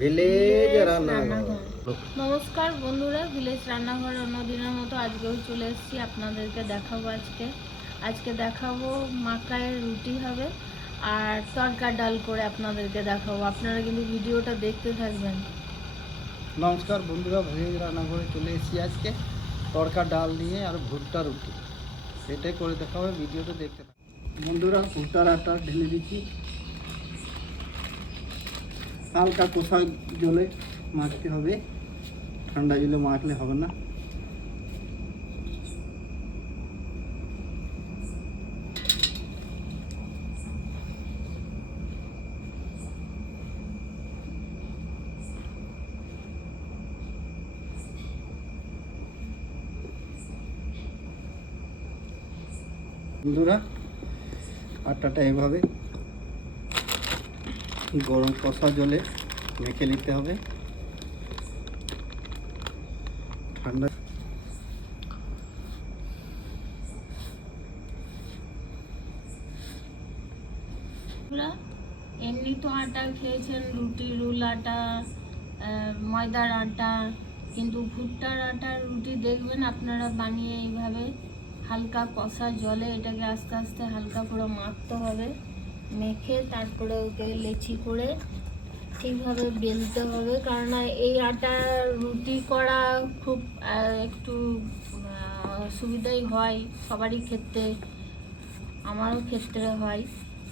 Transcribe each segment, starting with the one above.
Village রান্নাঘর। নমস্কার বন্ধুরা ভিলেজ রান্নাঘর অন্যদিনের মতো আজকেও চলে এসেছি আপনাদেরকে দেখাবো আজকে। আজকে দেখাবো মাকায়ের রুটি হবে আর তরকা ডাল করে আপনাদেরকে দেখাবো। আপনারা কিন্তু ভিডিওটা দেখতে থাকবেন। নমস্কার বন্ধুরা ভিলেজ রান্নাঘরে চলে এসেছি আজকে। তড়কা ডাল নিয়ে আর ভুট্টা রুটি। সেটাই করে দেখা হবে ভিডিওটা দেখতে বন্ধুরা ভুট্টার আটা ঢেলে দিচ্ছি। হালকা কষা জলে মাখতে হবে। ঠান্ডা জলে মাখলে হবে না। বন্ধুরা আটাটা এভাবে গরম কষা জলে মেখে নিতে হবে। ঠান্ডা এমনি তো আটা খেয়েছেন, রুটি, রুল আটা ময়দার আটা, কিন্তু ভুট্টার আটার রুটি দেখবেন আপনারা বানিয়ে এইভাবে হালকা কষা জলে এটাকে আস্তে আস্তে হালকা করে মাখতে হবে। মেখে তারপরে ওকে লেচি করে ঠিকভাবে বেলতে হবে। কারণ এই আটা রুটি করা খুব একটু সুবিধাই হয় সবারই ক্ষেত্রে, আমারও ক্ষেত্রে হয়।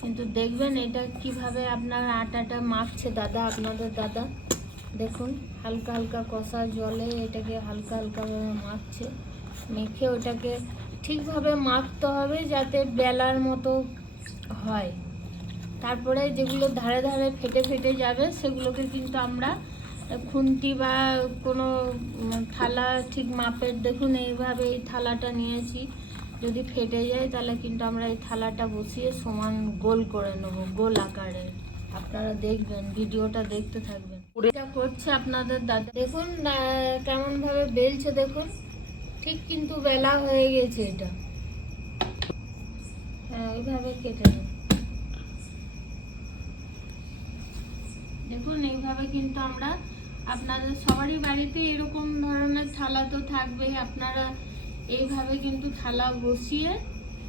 কিন্তু দেখবেন এটা কীভাবে আপনার আটাটা মাখছে দাদা, আপনাদের দাদা? দেখুন, হালকা হালকা কষা জলে এটাকে হালকা হালকাভাবে মাখছে মেখে ওটাকে ঠিকভাবে মাখতে হবে যাতে বেলার মতো হয়। তারপরে যেগুলো ধারে ধারে ফেটে ফেটে যাবে সেগুলোকে কিন্তু আমরা খুন্তি বা কোনো থালা ঠিক মাপের দেখুন এইভাবে এই থালাটা নিয়েছি। যদি ফেটে যায় তাহলে কিন্তু আমরা এই থালাটা বসিয়ে সমান গোল করে নেব গোল আকারে। আপনারা দেখবেন ভিডিওটা দেখতে থাকবেন। এটা করছে আপনাদের দাদা। দেখুন আহ, কেমন ভাবে বেলছে দেখুন। ঠিক কিন্তু বেলা হয়ে গেছে এটা। হ্যাঁ ওইভাবে কেটে নেব। দেখুন, এইভাবে কিন্তু আমরা আপনাদের সবারই বাড়িতে এরকম ধরনের থালা তো থাকবেই। আপনারা এইভাবে কিন্তু থালা বসিয়ে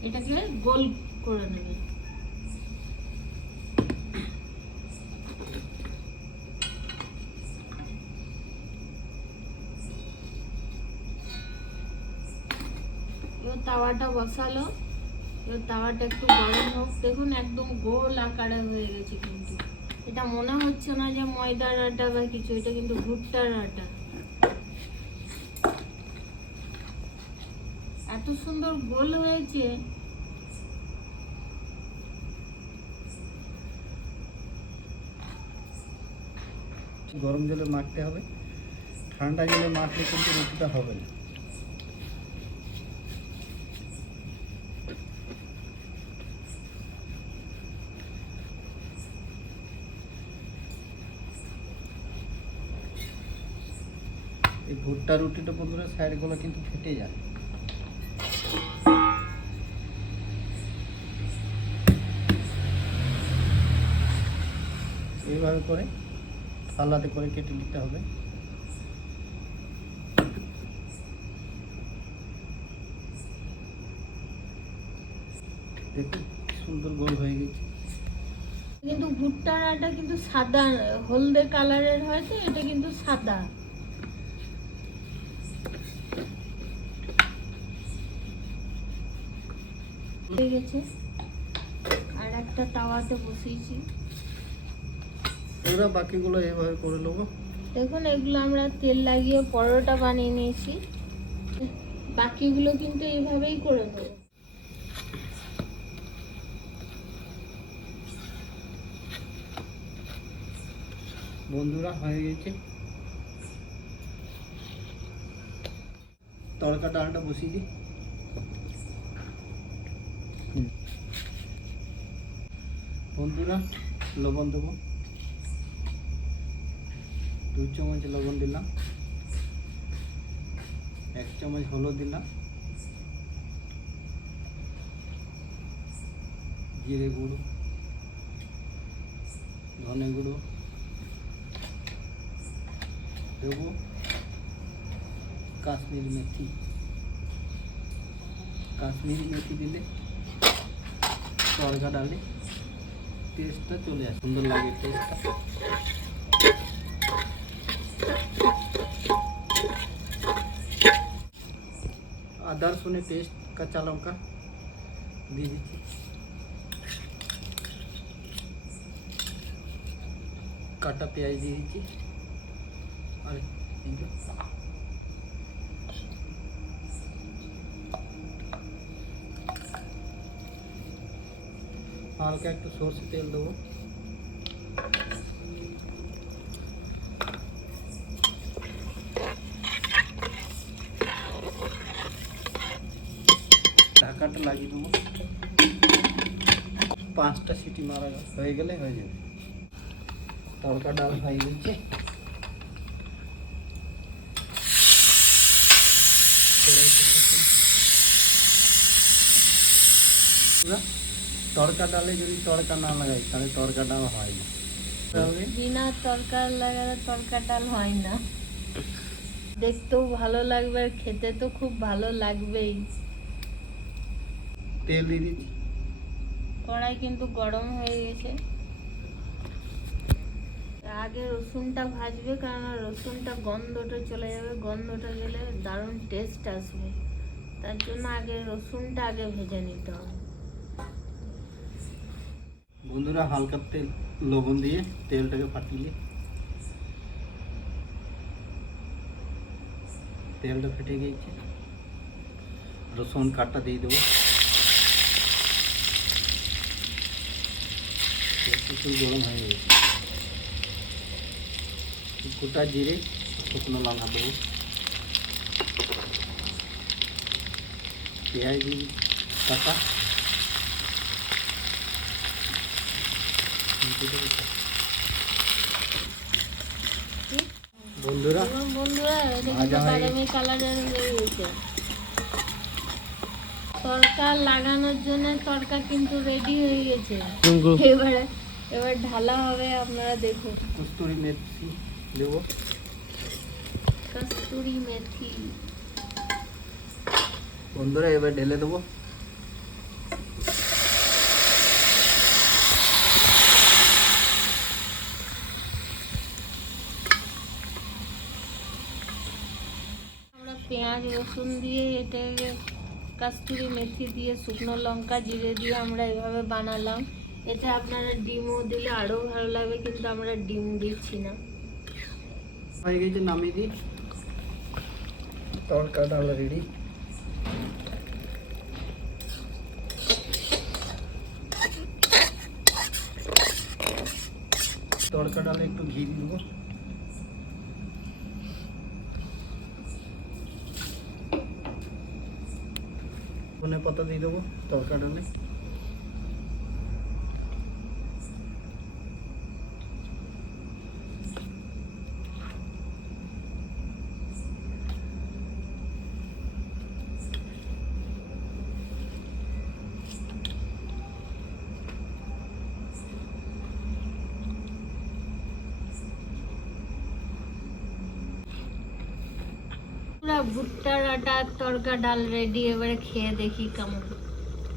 এটাকে গোল করে নেবেন। তাওয়াটা বসালো। তাওয়াটা একটু গরম হোক। দেখুন, একদম গোল আকারে হয়ে গেছে কিন্তু। এটা মনে হচ্ছে না যে ময়দার আটা বা কিছু, এটা কিন্তু ভুট্টার আটা এত সুন্দর গোল হয়েছে। গরম জলে মাখতে হবে। ঠান্ডা জলে মাখলে কিন্তু রুটিটা হবে না এই ভুট্টা, রুটিটা বন্ধুরা সাইডগুলো কিন্তু ফেটে যায়। এইভাবে করে থালাতে করে কেটে নিতে হবে। সুন্দর গোল হয়ে গেছে। কিন্তু ভুট্টার আটা কিন্তু সাদা, হলদে কালারের হয়েছে এটা কিন্তু সাদা। হয়ে গেছে। আর একটা তাওয়াতে বসিয়েছি। এবার বাকিগুলো এইভাবে করে নেব। দেখুন এগুলো আমরা তেল লাগিয়ে পরোটা বানিয়ে নিয়েছি। বাকিগুলো কিন্তু এইভাবেই করে নেব। বন্ধুরা হয়ে গেছে। তড়কা ডালটা বসিয়ে দিই। বন্ধুরা লবণ দেবো। দু চামচ লবণ দিলাম, এক চামচ হলুদ দিলাম, জিরে গুঁড়ো, ধনে গুঁড়ো দেবো, কাশ্মীর মেথি। কাশ্মীর মেথি দিলে তরকা ডালে টেস্টটা চলে আসে সুন্দর লাগে টেস্টটা আদা রসুনের পেস্ট কাঁচা লঙ্কা দিয়ে দিচ্ছি কাটা পেঁয়াজ দিয়ে দিচ্ছি আর হালকা একটু সর্ষে তেল দেবো ঢাকাটা লাগিয়ে দেবো পাঁচটা সিটি মারা হয়ে গেলে হয়ে যাবে তড়কা ডাল হয়ে গেছে এবার তড়কা ডালে যদি তড়কা না লাগাই তাহলে তড়কা ডাল হয় না। বিনা তরকার লাগালে তরকা ডাল হয় না। দেখতেও ভালো লাগবে আর খেতে তো খুব ভালো লাগবেই। তেল দিয়ে দিচ্ছি। কড়াই কিন্তু গরম হয়ে গেছে। আগে রসুনটা ভাজবে কারণ রসুনটা গন্ধটা চলে যাবে গন্ধটা গেলে দারুণ টেস্ট আসবে। তার জন্য আগে রসুনটা আগে ভেজে নিতে হবে। বন্ধুরা, হালকা তেল, লবণ দিয়ে তেলটাকে ফাটিয়ে তেলটা ফেটে গিয়েছে। রসুন কাটটা দিয়ে দেবো। একটু গরম হয়ে গেছে। গোটা জিরে, শুকনো লঙ্কা দেবো। পেঁয়াজ দিয়ে কাটা। বন্ধুরা বন্ধুরা কিন্তু বাদামি কালারের তরকা লাগানোর জন্য তরকা কিন্তু রেডি হয়ে গেছে। এবারে এবার ঢালা হবে আপনারা দেখুন। কস্তুরি মেথি দেবো। কস্তুরি মেথি। বন্ধুরা এবার ঢেলে দেবো আমরা পেঁয়াজ, রসুন দিয়ে এটাকে কস্তুরি মেথি দিয়ে শুকনো লঙ্কা, জিরে দিয়ে আমরা এভাবে বানালাম। এটা আপনারা ডিমও দিলে আরও ভালো লাগবে, কিন্তু আমরা ডিম দিচ্ছি না। হয়ে গেছে, নামিয়ে দিই। তড়কা ডাল রেডি তড়কা ডালে একটু ঘি দিয়ে দেবো। ধনে পাতা দিয়ে দেবো দরকার ডালে পুরা ভুট্টার আটা তরকা ডাল রেডি এবারে খেয়ে দেখি কেমন।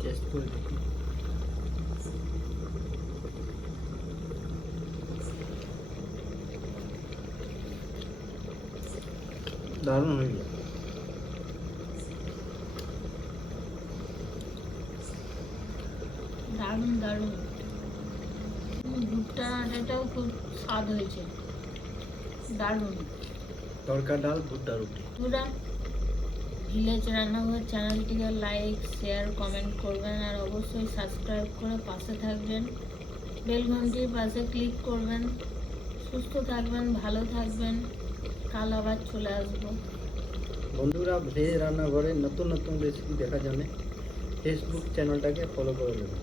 টেস্ট করে দেখি। দারুণ দারুণ দারুণ। ভুট্টার আটাটাও খুব স্বাদ হয়েছে। দারুণ। তড়কা ডাল ভুট্টা রুটি। ভিলেজ রান্নাঘর চ্যানেলটিকে লাইক শেয়ার কমেন্ট করবেন আর অবশ্যই সাবস্ক্রাইব করে পাশে থাকবেন। বেল ঘন্টির পাশে ক্লিক করবেন। সুস্থ থাকবেন ভালো থাকবেন। কাল আবার চলে আসব। বন্ধুরা ভেজ রান্নাঘরে নতুন নতুন রেসিপি দেখার জন্য ফেসবুক চ্যানেলটাকে ফলো করে নেবেন